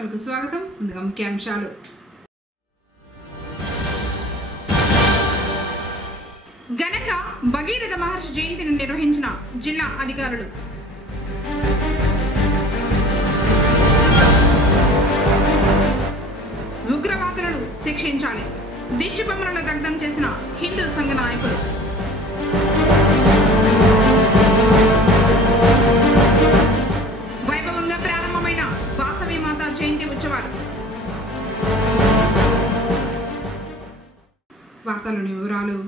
వార్తలకు స్వాగతం. ముందుగా ముఖ్యాంశాలు. ఘనంగా భగీరథ మహర్షి జయంతిని నిర్వహించిన జిల్లా అధికారులు. ఉగ్రవాదులను శిక్షించాలి. దిష్టి బొమ్మలను దగ్ధం చేసిన హిందూ సంఘ నాయకులు. వైభవంగా ప్రారంభమైన వాసవి మాత జయంతి ఉత్సవాలు. వార్తలోని వివరాలు.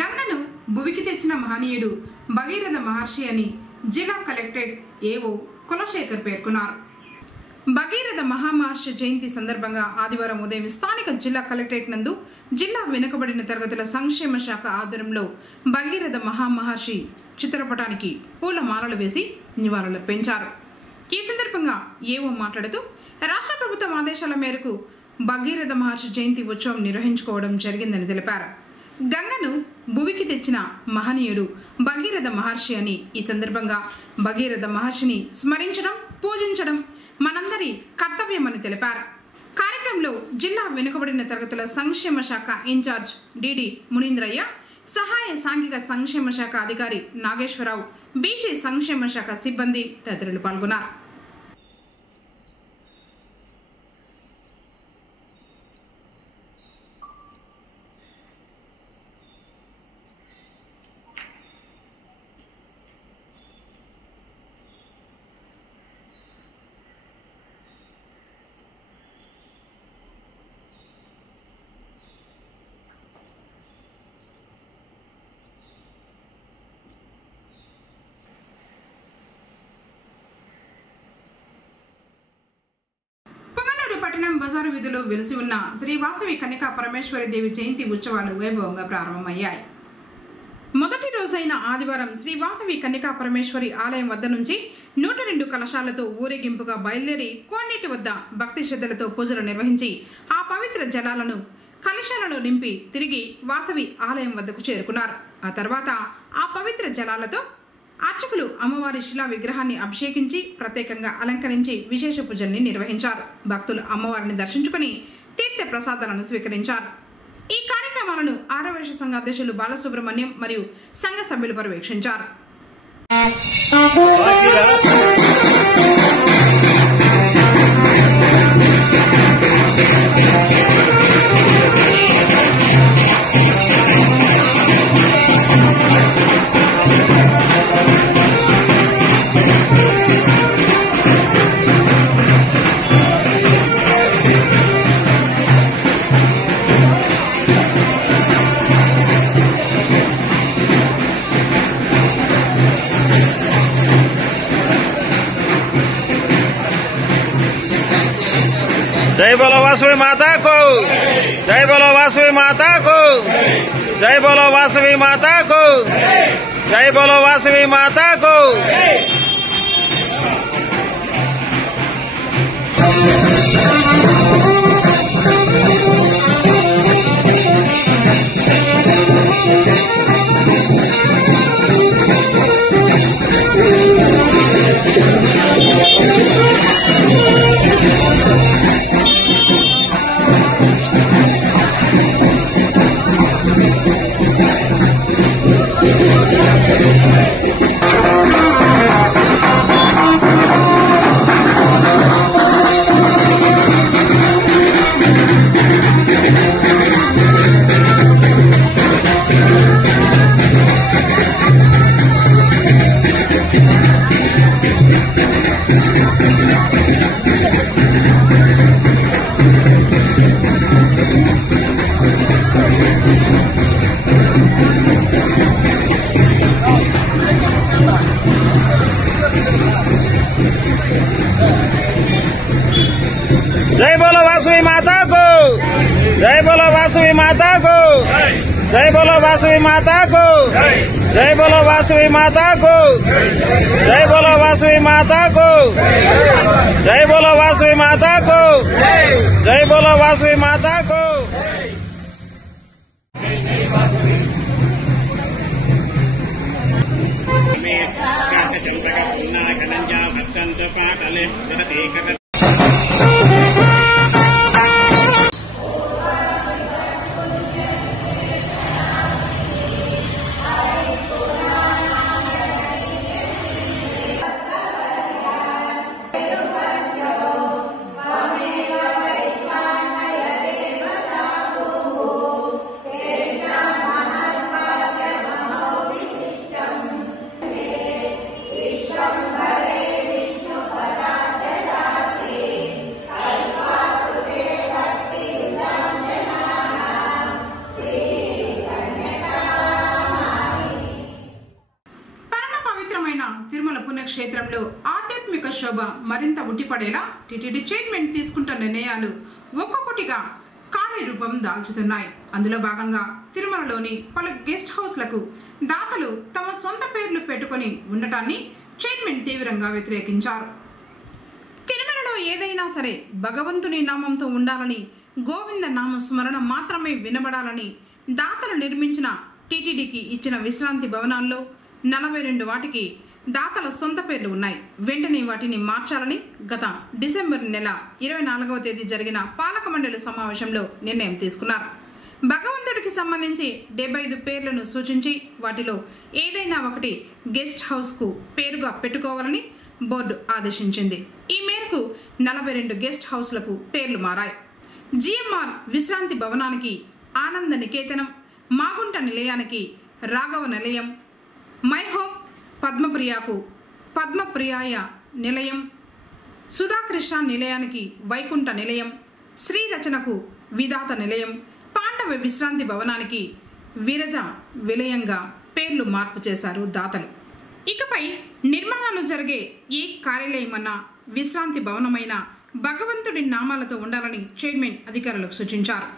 గంగను భువికి తెచ్చిన మహనీయుడు భగీరథ మహర్షి అని జిల్లా కలెక్టరేట్ ఏవో కులశేఖర్ పేర్కొన్నారు. భగీరథ మహామహర్షి జయంతి సందర్భంగా ఆదివారం ఉదయం స్థానిక జిల్లా కలెక్టరేట్ నందు జిల్లా వెనుకబడిన తరగతుల సంక్షేమ శాఖ ఆధ్వర్యంలో భగీరథ మహామహర్షి చిత్రపటానికి పూలమాలలు వేసి నివాళులర్పించారు. ఈ సందర్భంగా ఏవో మాట్లాడుతూ రాష్ట్ర ప్రభుత్వం ఆదేశాల మేరకు భగీరథ మహర్షి జయంతి ఉత్సవం నిర్వహించుకోవడం జరిగిందని తెలిపారు. గంగను భువికి తెచ్చిన మహనీయుడు భగీరథ మహర్షి అని ఈ సందర్భంగా భగీరథ మహర్షిని స్మరించడం, పూజించడం మనందరి కర్తవ్యమని తెలిపారు. కార్యక్రమంలో జిల్లా వెనుకబడిన తరగతుల సంక్షేమ శాఖ ఇన్ఛార్జ్ డిడి మునీంద్రయ్య, సహాయ సాంఘిక సంక్షేమ శాఖ అధికారి నాగేశ్వరరావు, బీసీ సంక్షేమ శాఖ సిబ్బంది తదితరులు పాల్గొన్నారు. పట్టణం బజారు వీధిలో వెలిసి ఉన్న శ్రీ వాసవి కన్యకా పరమేశ్వరి దేవి జయంతి ఉత్సవాలు వైభవంగా ప్రారంభమయ్యాయి. మొదటి రోజైన ఆదివారం శ్రీ వాసవి కన్యకా పరమేశ్వరి ఆలయం వద్ద నుంచి 102 కలశాలతో ఊరేగింపుగా బయలుదేరి కోనేటి వద్ద భక్తి శ్రద్ధలతో పూజలు నిర్వహించి ఆ పవిత్ర జలాలను కలశాలలో నింపి తిరిగి వాసవి ఆలయం వద్దకు చేరుకున్నారు. ఆ తర్వాత ఆ పవిత్ర జలాలతో అర్చకులు అమ్మవారి శిలా విగ్రహాన్ని అభిషేకించి ప్రత్యేకంగా అలంకరించి విశేష పూజల్ని నిర్వహించారు. భక్తులు అమ్మవారిని దర్శించుకుని తీర్థ ప్రసాదాలను స్వీకరించారు. ఈ కార్యక్రమాలను ఆరవేశ సంఘ అధ్యక్షులు బాలసుబ్రహ్మణ్యం మరియు సంఘ సభ్యులు పర్యవేక్షించారు. जय बोलो वासवी माता को, जय बोलो वासवी माता को, जय बोलो वासवी माता को, जय बोलो वासवी माता को। जय बोलो वासवी माता को, जय बोलो वासवी माता को, जय बोलो वासवी माता को, जय बोलो वासवी माता को, जय बोलो वासवी माता को, जय बोलो वासवी माता को, जय बोलो वासवी माता को। पाटले క్షేత్రంలో ఆధ్యాత్మిక శోభ మరింత ఉట్టిపడేలా టీటీడీ చైర్మన్ తీసుకుంటున్న నిర్ణయాలు ఒక్కొక్కటిగా కార్యరూపం దాల్చుతున్నాయి. అందులో భాగంగా తిరుమలలోని పలు గెస్ట్ హౌస్లకు దాతలు తమ సొంత పేర్లు పెట్టుకొని ఉండటాన్ని చైర్మన్ తీవ్రంగా వ్యతిరేకించారు. తిరుమలలో ఏదైనా సరే భగవంతుని నామంతో ఉండాలని, గోవింద నామ స్మరణ మాత్రమే వినబడాలని దాతలు నిర్మించిన టీటీడీకి ఇచ్చిన విశ్రాంతి భవనాల్లో 42 వాటికి దాతల సొంత పేర్లు ఉన్నాయి. వెంటనే వాటిని మార్చాలని గత డిసెంబర్ నెల 24వ తేదీ జరిగిన పాలక మండలి సమావేశంలో నిర్ణయం తీసుకున్నారు. భగవంతుడికి సంబంధించి 75 పేర్లను సూచించి వాటిలో ఏదైనా ఒకటి గెస్ట్ హౌస్కు పేరుగా పెట్టుకోవాలని బోర్డు ఆదేశించింది. ఈ మేరకు 42 గెస్ట్ హౌస్లకు పేర్లు మారాయి. జిఎంఆర్ విశ్రాంతి భవనానికి ఆనంద నికేతనం, మాగుంట నిలయానికి రాఘవ నిలయం, మైహోమ్ పద్మప్రియాకు పద్మప్రియాయ నిలయం, సుధాకృష్ణ నిలయానికి వైకుంఠ నిలయం, శ్రీరచనకు విధాత నిలయం, పాండవ విశ్రాంతి భవనానికి విరజ విలయంగా పేర్లు మార్పు చేశారు దాతలు. ఇకపై నిర్మాణాలు జరిగే ఏ కార్యాలయమన్నా విశ్రాంతి భవనమైన భగవంతుడి నామాలతో ఉండాలని చైర్మన్ అధికారులకు సూచించారు.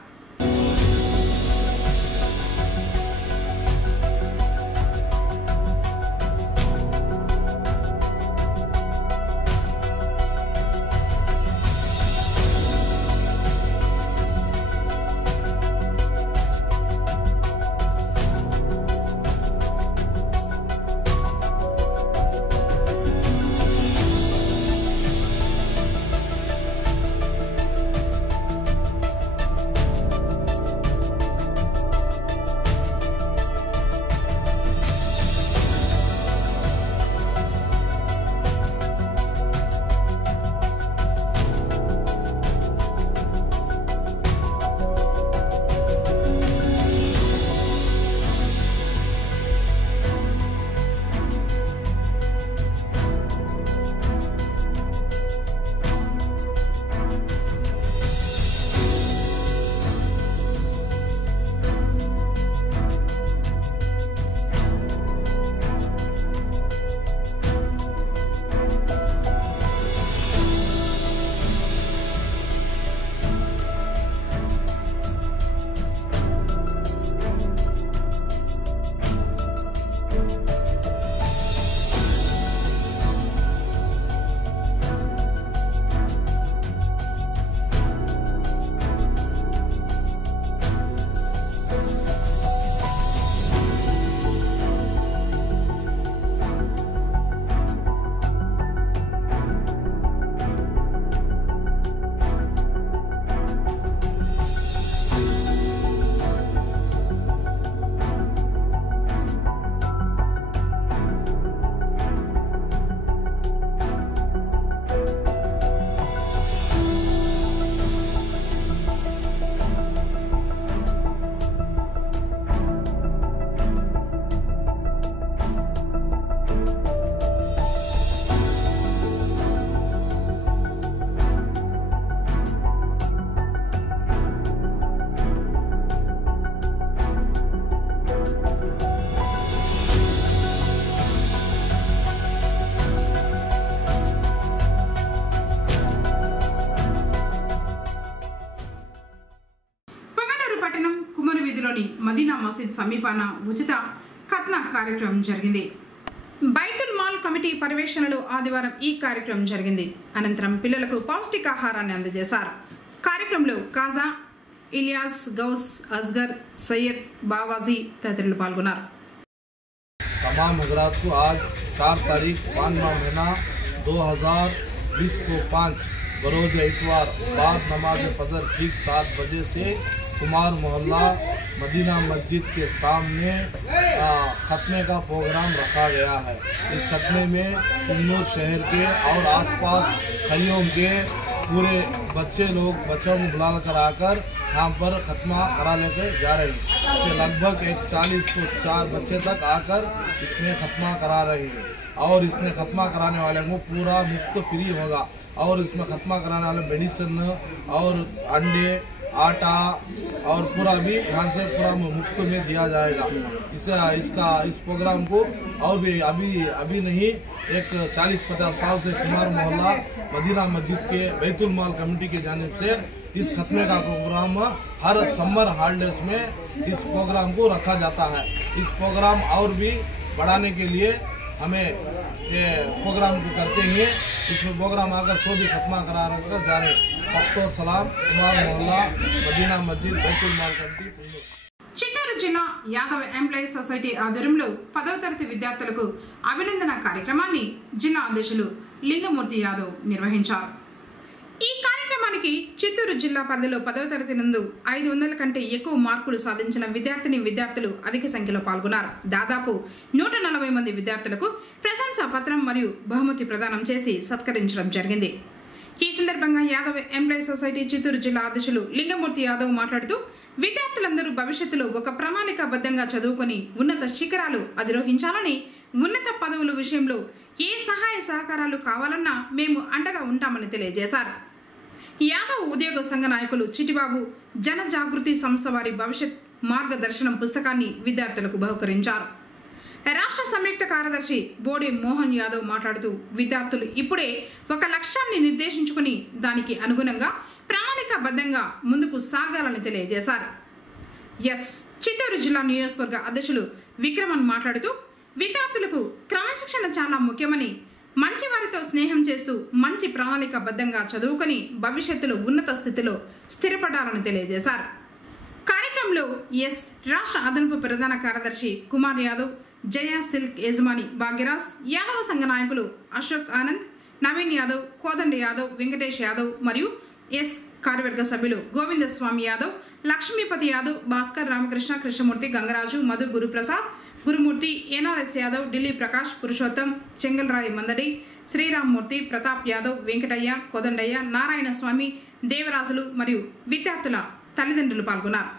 మదీనా మసీద్ సమీపాన ఉచిత ఖత్నా కార్యక్రమం జరిగింది. బైతుల్ మాల్ కమిటీ పర్యవేక్షణలో ఆదివారం ఈ కార్యక్రమం జరిగింది. అనంతరం పిల్లలకు పౌష్టికాహారాన్ని అందజేశారు. కార్యక్రమంలో కాజా, ఇలియాస్, గౌస్, అస్గర్, సయ్యద్, బావాజీ తదితరులు పాల్గొన్నారు. तमाम हजरात को आज 4 तारीख 5वां महीना 2020 को 5 बरोज इतवार बाद नमाज फजर ठीक 7 बजे से कुमार मोहल्ला मदीना मस्जिद के सामने खत्मे का प्रोग्राम रखा गया है। इस खत्मे में कुन्नूर शहर के और आसपास खलियों के पूरे बच्चे लोग बच्चों को बुला कर आकर यहाँ पर खत्मा करा लेकर जा रहे हैं। तो लगभग 40 को 4 बच्चे तक आकर इसमें खत्मा करा रहे हैं और इसमें खत्मा कराने वाले को पूरा मुफ्त फ्री होगा और इसमें खत्मा कराने वाले मेडिसिन और अंडे आटा और पूरा भी यहाँ से पूरा मुफ्त में दिया जाएगा। इस प्रोग्राम को और भी अभी नहीं एक 40-50 साल से कुमार मोहल्ला मदीना मस्जिद के बैतुल माल कमेटी के जानिब से इस खत्मे का प्रोग्राम हर समर हॉलीडेज में इस प्रोग्राम को रखा जाता है। इस प्रोग्राम और भी बढ़ाने के लिए हमें ये प्रोग्राम को करते हैं। इसमें प्रोग्राम आकर सो भी खत्मा करा कर जा रहे। भक्तों सलाम, कुमार मोहल्ला मदीना मस्जिद बैतुल माल कमेटी। చిత్తూరు జిల్లా యాదవ్ ఎంప్లాయీస్ సొసైటీ ఆధ్వర్యంలో 10వ తరగతి విద్యార్థులకు అభినందన కార్యక్రమాన్ని జిల్లా అధ్యక్షులు లింగమూర్తి యాదవ్ నిర్వహించారు. ఈ కార్యక్రమానికి చిత్తూరు జిల్లా పరిధిలో 10వ తరగతి నందు 500 కంటే ఎక్కువ మార్కులు సాధించిన విద్యార్థులు అధిక సంఖ్యలో పాల్గొన్నారు. దాదాపు 140 మంది విద్యార్థులకు ప్రశంసా పత్రం మరియు బహుమతి ప్రదానం చేసి సత్కరించడం జరిగింది. ఈ సందర్భంగా యాదవ్ ఎంప్లాయీస్ సొసైటీ చిత్తూరు జిల్లా అధ్యక్షులు లింగమూర్తి యాదవ్ మాట్లాడుతూ విద్యార్థులందరూ భవిష్యత్తులో ఒక ప్రణాళికాబద్ధంగా చదువుకొని ఉన్నత శిఖరాలు అధిరోహించాలని, ఉన్నత పదవుల విషయంలో ఏ సహాయ సహకారాలు కావాలన్నా మేము అండగా ఉంటామని తెలియజేశారు. యాదవ్ ఉద్యోగ సంఘ నాయకులు చిటిబాబు జన జాగృతి సంస్థ వారి భవిష్యత్ మార్గదర్శనం పుస్తకాన్ని విద్యార్థులకు బహుకరించారు. రాష్ట్ర సంయుక్త కార్యదర్శి బోడే మోహన్ యాదవ్ మాట్లాడుతూ విద్యార్థులు ఇప్పుడే ఒక లక్ష్యాన్ని నిర్దేశించుకుని దానికి అనుగుణంగా ప్రణాళికాబద్ధంగా ముందుకు సాగాలని తెలియజేశారు. చిత్తూరు జిల్లా నియోజకవర్గ అధ్యక్షులు విక్రమన్ మాట్లాడుతూ విద్యార్థులకు క్రమశిక్షణ చాలా ముఖ్యమని, మంచి వారితో స్నేహం చేస్తూ మంచి ప్రణాళికాబద్ధంగా చదువుకొని భవిష్యత్తులో ఉన్నత స్థితిలో స్థిరపడాలని తెలియజేశారు. కార్యక్రమంలో రాష్ట్ర అదనపు ప్రధాన కార్యదర్శి కుమార్ యాదవ్, జయ సిల్క్ యజమాని భాగ్యరాజ్, యాదవ సంఘ నాయకులు అశోక్ ఆనంద్, నవీన్ యాదవ్, కోదండ యాదవ్, వెంకటేష్ యాదవ్ మరియు కార్యవర్గ సభ్యులు గోవిందస్వామి యాదవ్, లక్ష్మీపతి యాదవ్, భాస్కర్, రామకృష్ణ, కృష్ణమూర్తి, గంగరాజు, మధు, గురుప్రసాద్, గురుమూర్తి, ఎన్ఆర్ఎస్ యాదవ్, ఢిల్లీ ప్రకాష్, పురుషోత్తం, చెంగల్రాయ్ మందడి, శ్రీరామ్మూర్తి, ప్రతాప్ యాదవ్, వెంకటయ్య, కోదండయ్య, నారాయణ స్వామి, దేవరాజులు మరియు విద్యార్థుల తల్లిదండ్రులు పాల్గొన్నారు.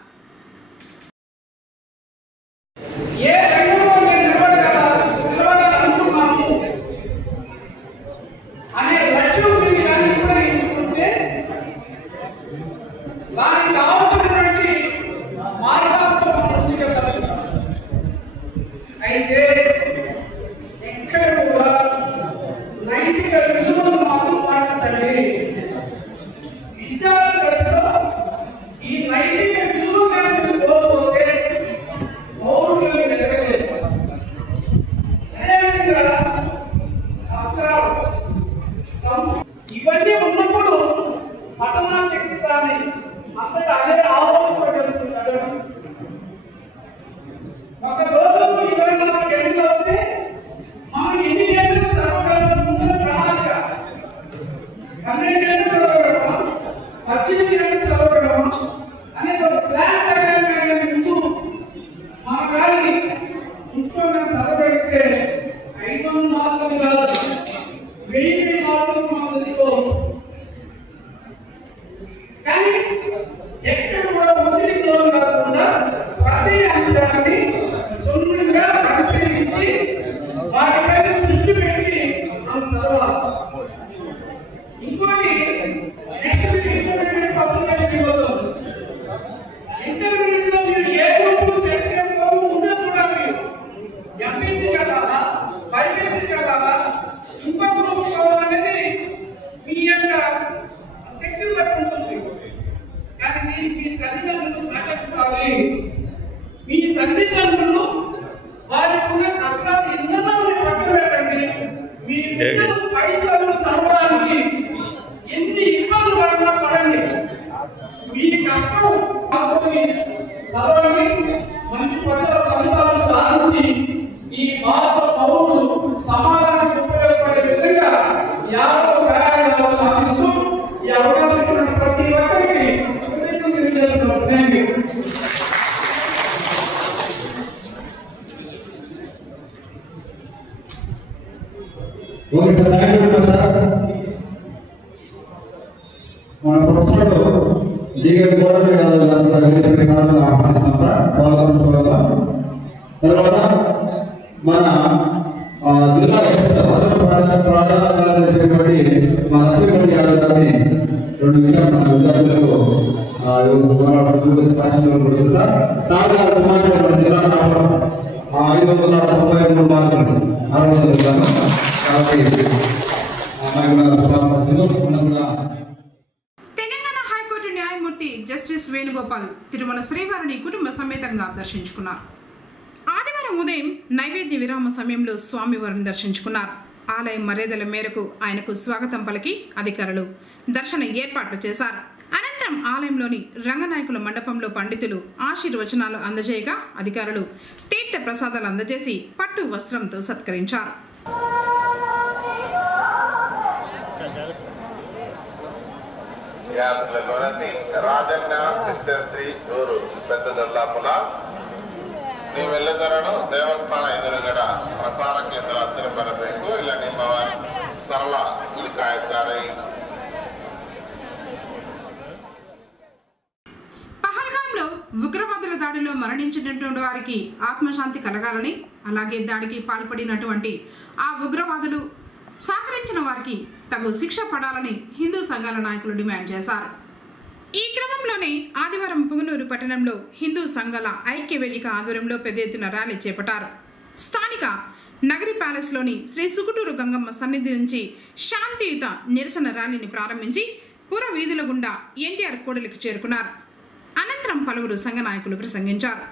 అయితే ఎక్కడ కూడా నైతిక విలువలు మాత్రం పాటించండి. విద్యార్థి దశలో ఈ నైతిక విలువలు కోల్పోతే పౌరులుగా ఎదగలేదు. అదేవిధంగా సంవత్సరాలు ఇవన్నీ ఉన్నప్పుడు పఠనా శక్తి కానీ అంతటా అదే ఆలోచించగలుగుతుంది. ఒక రోజు 24 గంటలు అవుతే మనం ఎన్ని గంటలు చదవగలం ముందు ప్రణాళిక, 12 గంటలు చదవగలమా, 18 గంటలు చదవగలమా అనేది ఒక ప్లాన్ ప్రకారం ముందు మన గాలి ముఖ్యంగా చదవగలిగితే 500 మార్కులు కాదు 1000 మార్కులు మనం తెలుసుకోవచ్చు. కానీ ఎక్కడ కూడా ఒత్తిడిలో కాకుండా ప్రతి అంశాన్ని సున్నితంగా పరిశీలించి వాటిపై దృష్టి పెట్టి మనం చదవాలి. ఇంకోటి ఇంటర్మీడియట్ పబ్లికేషన్ అవుతుంది. ఇంటర్మీడియట్ లో మీరు ఏ గ్రూప్ సెలెక్ట్ చేసుకోవాలి ఉండే కూడా మీరు ఎంపీసీ కావాలా, బైపీసీ కావాలా, ఇంకో గ్రూప్ కావాలనేది మీ యొక్క శక్తి బట్టి ఉంటుంది. కానీ దీనికి మీ తల్లిదండ్రులు సహకరించాలి. మీ తల్లిదండ్రులు వారికి ఉన్న కష్టాలు ఎన్నో పక్కన పెట్టండి. మీ పిల్లలు పై చదువులు చదవడానికి ఎన్ని ఇబ్బందులు పడినా పడండి. మీ కష్టం చదవండి, మంచి ఫలితాలు సాధించి ఈ భారత పౌరులు సమాజానికి ఉపయోగపడే విధంగా యాదవ్ ఆశిస్తూ ఈ అవకాశం ప్రతి ఒక్కరికి తెలియజేస్తున్నాం. Thank you. Okay sir, thank you sir. మన ప్రొఫెసర్ లీగల్ కోడలు తర్వాత మన జిల్లా ప్రధాన కార్యదర్శి మా నరసింహ యాదవ్ గారిని 2 విషయాలు మన విద్యార్థులకు సాగర్ కుమార్ జిల్లా టాపర్ 533 మార్కులు 600 తెలంగాణ హైకోర్టు న్యాయమూర్తి జస్టిస్ వేణుగోపాల్ తిరుమల శ్రీవారిని కుటుంబ సమేతంగా దర్శించుకున్నారు. ఆదివారం ఉదయం నైవేద్య విరామ సమయంలో స్వామివారిని దర్శించుకున్నారు. ఆలయ మర్యాదల మేరకు ఆయనకు స్వాగతం పలికి అధికారులు దర్శన ఏర్పాట్లు చేశారు. అనంతరం ఆలయంలోని రంగనాయకుల మండపంలో పండితులు ఆశీర్వచనాలు అందజేయగా అధికారులు తీర్థ ప్రసాదాలు అందజేసి పట్టు వస్త్రంతో సత్కరించారు. రాజన్న శ్రీ ఊరు పెద్ద దొల్లాపుల ನೀವೆಲ್ಲದರನ್ನು ದೇವಸ್ಥಾನ ಎದುರುಗಡ ಪ್ರಸಾರ ಕೇಂದ್ರ ಹತ್ತಿರ ಬರಬೇಕು. ಇಲ್ಲ ನಿಮ್ಮ ಸರಳ ಇಲ್ಲಿ ಕಾಯುತ್ತಾರೆ. పహల్గాంలో ఉగ్రవాదుల దాడిలో మరణించినటువంటి వారికి ఆత్మశాంతి కలగాలని, అలాగే దాడికి పాల్పడినటువంటి ఆ ఉగ్రవాదులు సహకరించిన వారికి తగు శిక్ష పడాలని హిందూ సంఘాల నాయకులు డిమాండ్ చేశారు. ఈ క్రమంలోనే ఆదివారం పుంగనూరు పట్టణంలో హిందూ సంఘాల ఐక్య వేదిక ఆధ్వర్యంలో పెద్ద ఎత్తున ర్యాలీ చేపట్టారు. స్థానిక నగరి ప్యాలెస్లోని శ్రీ సుకుటూరు గంగమ్మ సన్నిధి నుంచి శాంతియుత నిరసన ర్యాలీని ప్రారంభించి పుర వీధుల గుండా ఎన్టీఆర్ కూడలికి చేరుకున్నారు. అనంతరం పలువురు సంఘ నాయకులు ప్రసంగించారు.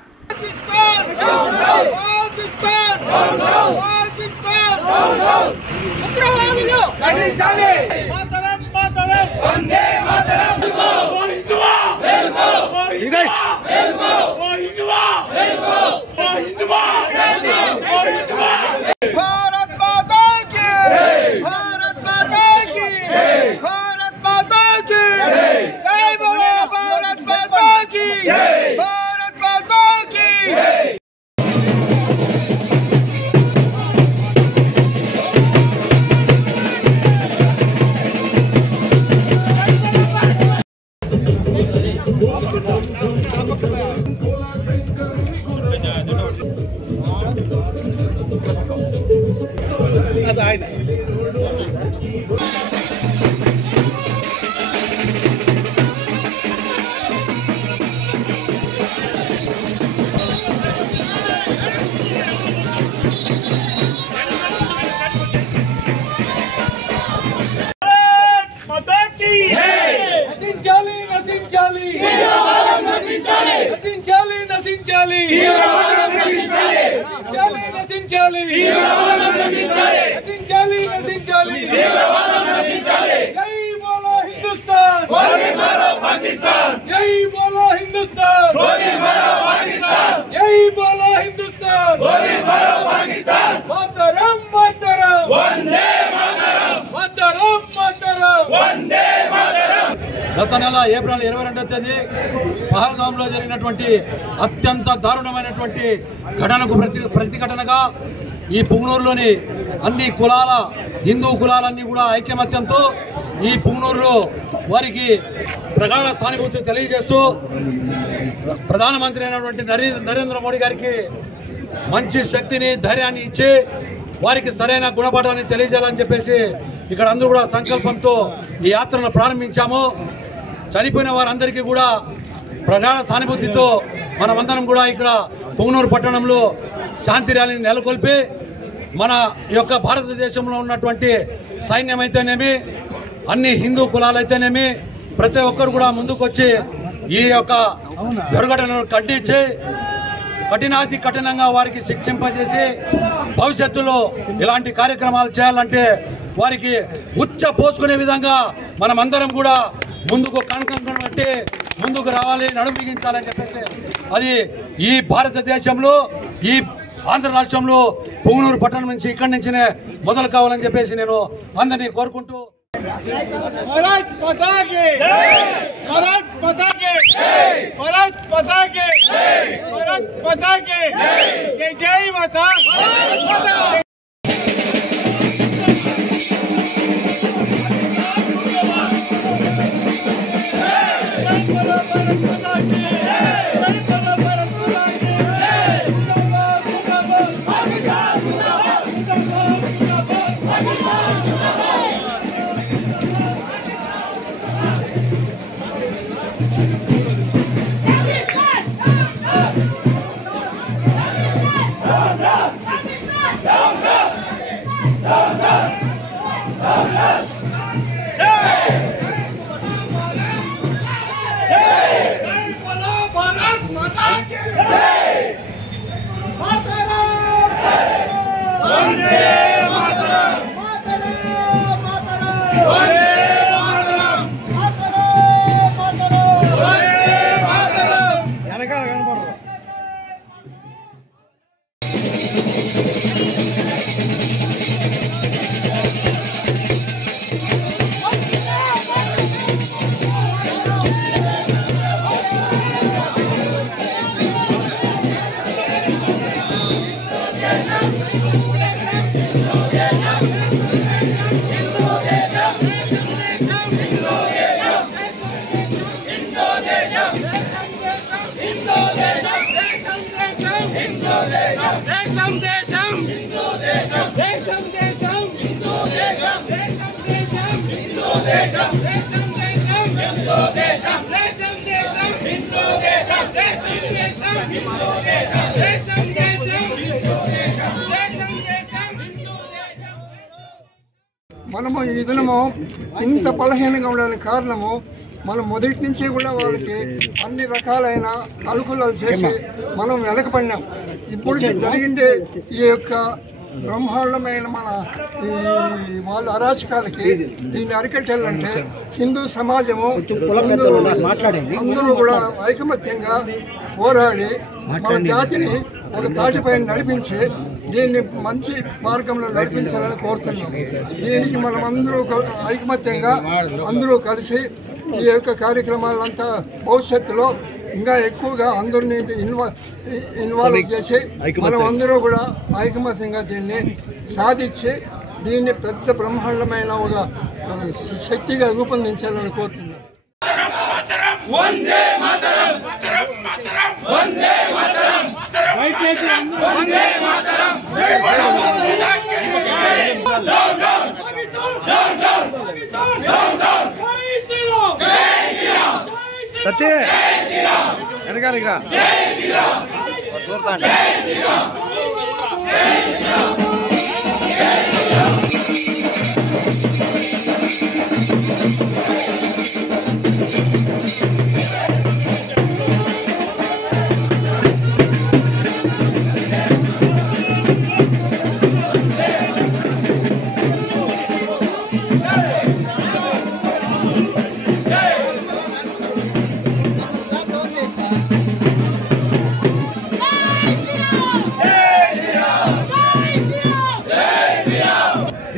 भारत माता की, भारत माता की, भारत माता की, जय बोलो भारत माता की, भारत माता की। గత నెల ఏప్రిల్ 22వ తేదీ పహల్గాంలో జరిగినటువంటి అత్యంత దారుణమైనటువంటి ఘటనకు ప్రతిఘటనగా ఈ పుంగనూరులోని అన్ని కులాల హిందూ కులాలన్నీ కూడా ఐకమత్యంతో ఈ పుంగనూరులో వారికి ప్రగాఢ సానుభూతి తెలియజేస్తూ ప్రధానమంత్రి అయినటువంటి నరేంద్ర మోడీ గారికి మంచి శక్తిని ధైర్యాన్ని ఇచ్చి వారికి సరైన గుణపాఠాన్ని తెలియజేయాలని చెప్పేసి ఇక్కడ అందరూ కూడా సంకల్పంతో ఈ యాత్రను ప్రారంభించాము. చనిపోయిన వారందరికీ కూడా ప్రగాఢ సానుభూతితో మనమందరం కూడా ఇక్కడ పుంగనూరు పట్టణంలో శాంతి ర్యాలీని నెలకొల్పి మన యొక్క భారతదేశంలో ఉన్నటువంటి సైన్యం అయితేనేమి అన్ని హిందూ కులాలైతేనేమి ప్రతి ఒక్కరు కూడా ముందుకొచ్చి ఈ యొక్క దుర్ఘటనను ఖండించి కఠినాతి కఠినంగా వారికి శిక్షింపజేసి భవిష్యత్తులో ఇలాంటి కార్యక్రమాలు చేయాలంటే వారికి ఉచ్చ పోసుకునే విధంగా మనమందరం కూడా ముందుకు కణకం బట్టి ముందుకు రావాలి, నడుము బిగించాలని చెప్పేసి అది ఈ భారతదేశంలో ఈ ఆంధ్ర రాష్ట్రంలో పుంగనూరు పట్టణం నుంచి ఇక్కడి నుంచినే మొదలు కావాలని చెప్పేసి నేను అందరినీ కోరుకుంటూ भारत माता की जय, भारत माता की जय, भारत माता की जय, भारत माता की जय, जय माता, भारत माता। మనము ఈ దినము ఇంత బలహీనంగా ఉండడానికి కారణము మనం మొదటి నుంచి కూడా వాళ్ళకి అన్ని రకాలైన అనుకూలాలు చేసి మనం వెనకపడినాం. ఇప్పుడు జరిగిందే ఈ యొక్క బ్రహ్మాండమైన మన ఈ వాళ్ళ అరాచకాలకి దీన్ని అరికట్టాలంటే హిందూ సమాజము అందరూ కూడా ఐకమత్యంగా పోరాడి మన జాతిని ఒక తాటిపైన నడిపించి దీన్ని మంచి మార్గంలో నడిపించాలని కోరుతున్నాం. దీనికి మనం అందరూ ఐకమత్యంగా అందరూ కలిసి ఈ యొక్క కార్యక్రమాలంతా భవిష్యత్తులో ఇంకా ఎక్కువగా అందరినీ ఇన్వాల్వ్ చేసి మనం అందరూ కూడా ఐకమత్యంగా దీన్ని సాధించి దీన్ని పెద్ద బ్రహ్మాండమైన ఒక శక్తిగా రూపొందించాలని కోరుతున్నాం. వందే మాతరం వందే మాతరం వందే మాతరం సత్య వెనకాలిరా దూరతాండి.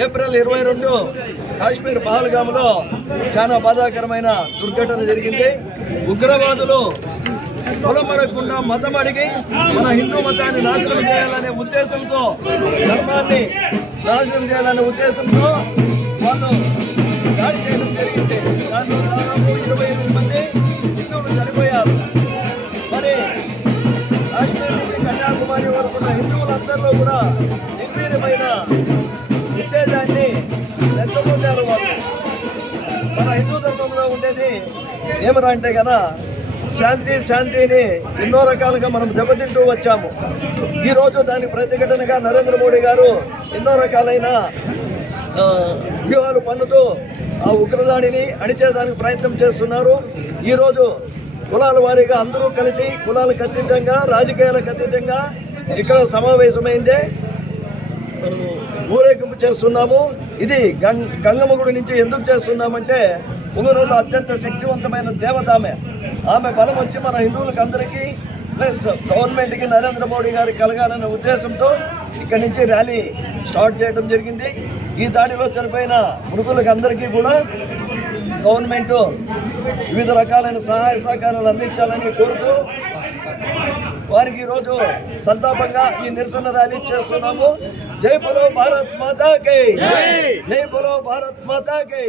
ఏప్రిల్ 22 కాశ్మీర్ పహల్గామ్లో చాలా బాధాకరమైన దుర్ఘటన జరిగింది. ఉగ్రవాదులు కులమడకుండా మతం అడిగి మన హిందూ మతాన్ని నాశనం చేయాలనే ఉద్దేశంతో, ధర్మాన్ని నాశనం చేయాలనే ఉద్దేశంతో వాళ్ళు దాడి చేయడం జరిగింది. దాంట్లో దాదాపు 28 మంది హిందువులు చనిపోయారు. మరి కాశ్మీర్ నుంచి కన్యాకుమారి వరకు ఉన్న హిందువులందరిలో కూడా నిర్వీర్యమైన ఉత్తేజాన్ని రెచ్చగొట్టారు వాళ్ళు. మన హిందూ ధర్మంలో ఉండేది ఏమరా అంటే కదా శాంతిని ఎన్నో రకాలుగా మనం దెబ్బతింటూ వచ్చాము. ఈరోజు దాని ప్రతిఘటనగా నరేంద్ర మోడీ గారు ఎన్నో రకాలైన వ్యూహాలు పన్నుతూ ఆ ఉగ్రదాడిని అణిచేదానికి ప్రయత్నం చేస్తున్నారు. ఈరోజు కులాల వారీగా అందరూ కలిసి కులాలకు అతీతంగా, రాజకీయాలకు అతీతంగా ఇక్కడ సమావేశమైందే ఊరేగింపు చేస్తున్నాము. ఇది గంగమ్మ గుడి నుంచి ఎందుకు చేస్తున్నామంటే పొంగనూరులో అత్యంత శక్తివంతమైన దేవత ఆమె బలం వచ్చి మన హిందువులకు అందరికీ ప్లస్ గవర్నమెంట్కి నరేంద్ర మోడీ గారికి కలగాలనే ఉద్దేశంతో ఇక్కడి నుంచి ర్యాలీ స్టార్ట్ చేయడం జరిగింది. ఈ దాడిలో చనిపోయిన మృతులకు అందరికీ కూడా గవర్నమెంట్ వివిధ రకాలైన సహాయ సహకారాలు అందించాలని కోరుతూ వారికి ఈరోజు సంతాపంగా ఈ నిరసన ర్యాలీ చేస్తున్నాము. జై బోలో భారత్ మాతాకి, జై బోలో భారత్ మాతాకి.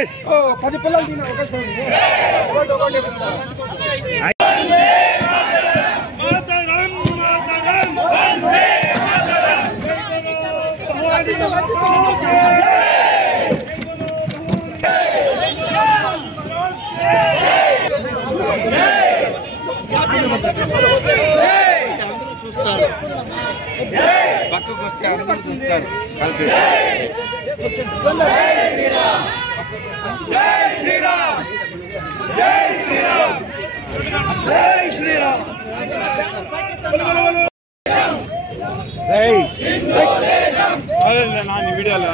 10 పిల్లలు తిన ఒకసారి అందరూ చూస్తారు, పక్కకు వస్తే అందరూ చూస్తారు. జై శ్రీరామ్, జై శ్రీరామ్, జై శ్రీరామ్. నాని వీడియోలో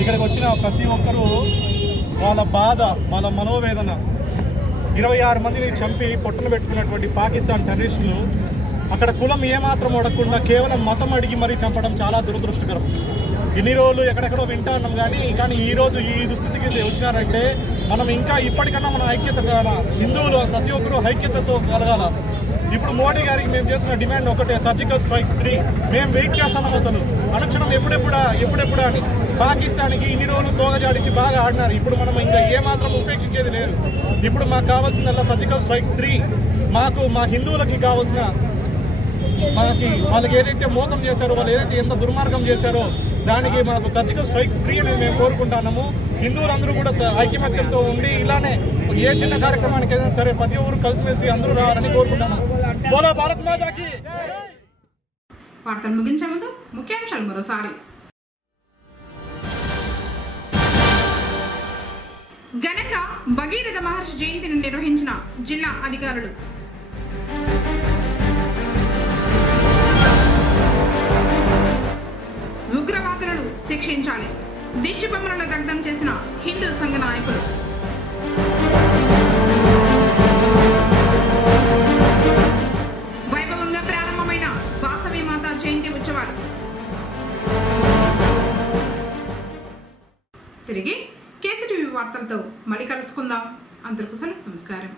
ఇక్కడికి వచ్చిన ప్రతి ఒక్కరూ వాళ్ళ బాధ, వాళ్ళ మనోవేదన, 26 మందిని చంపి పొట్టన పెట్టుకున్నటువంటి పాకిస్తాన్ టెర్రరిస్టులు అక్కడ కులం ఏమాత్రం అడగకుండా కేవలం మతం అడిగి మరీ చంపడం చాలా దురదృష్టకరం. ఇన్ని రోజులు ఎక్కడెక్కడో వింటా ఉన్నాం కానీ ఈ రోజు ఈ దుస్థితికి వచ్చినారంటే మనం ఇంకా ఇప్పటికన్నా మన ఐక్యత హిందువులు ప్రతి ఒక్కరూ ఐక్యతతో కలగాల. ఇప్పుడు మోడీ గారికి మేము చేస్తున్న డిమాండ్ ఒకటే, సర్జికల్ స్ట్రైక్స్ 3. మేము వెయిట్ చేస్తున్నాం అసలు అనుక్షణం ఎప్పుడెప్పుడా అని. పాకిస్తాన్కి ఇన్ని రోజులు తోగజాడించి బాగా ఆడినారు. ఇప్పుడు మనం ఇంకా ఏమాత్రం ఉపేక్షించేది లేదు. ఇప్పుడు మాకు కావాల్సిన సర్జికల్ స్ట్రైక్స్ 3. మా హిందువులకి కావాల్సిన వాళ్ళకి ఏదైతే మోసం చేశారో, వాళ్ళు ఏదైతే ఎంత దుర్మార్గం చేశారో దానికి మాకు సర్జికల్ స్ట్రైక్స్ 3 అనేది మేము కోరుకుంటున్నాము. హిందువులందరూ కూడా ఐకమత్యంతో ఉండి ఇలానే ఏ చిన్న కార్యక్రమానికి అయినా సరే ప్రతి ఊరు కలిసిమెలిసి అందరూ రావాలని కోరుకుంటున్నాము. బోలో భారత్ మాతాకి. వార్తలు ముగించే ముందు ముఖ్యాంశాలు మరోసారి. ఘనంగా భగీరథ మహర్షి జయంతిని నిర్వహించిన జిల్లా అధికారులు. ఉగ్రవాదులను శిక్షించాలి, దిష్టి బొమ్మలను దగ్ధం చేసిన హిందూ సంఘ నాయకులు. వైభవంగా ప్రారంభమైన వాసవి మాత జయంతి ఉత్సవాలు. తిరిగి కేసీటీవీ వార్తలతో మళ్ళీ కలుసుకుందాం. అందరికీ నమస్కారం.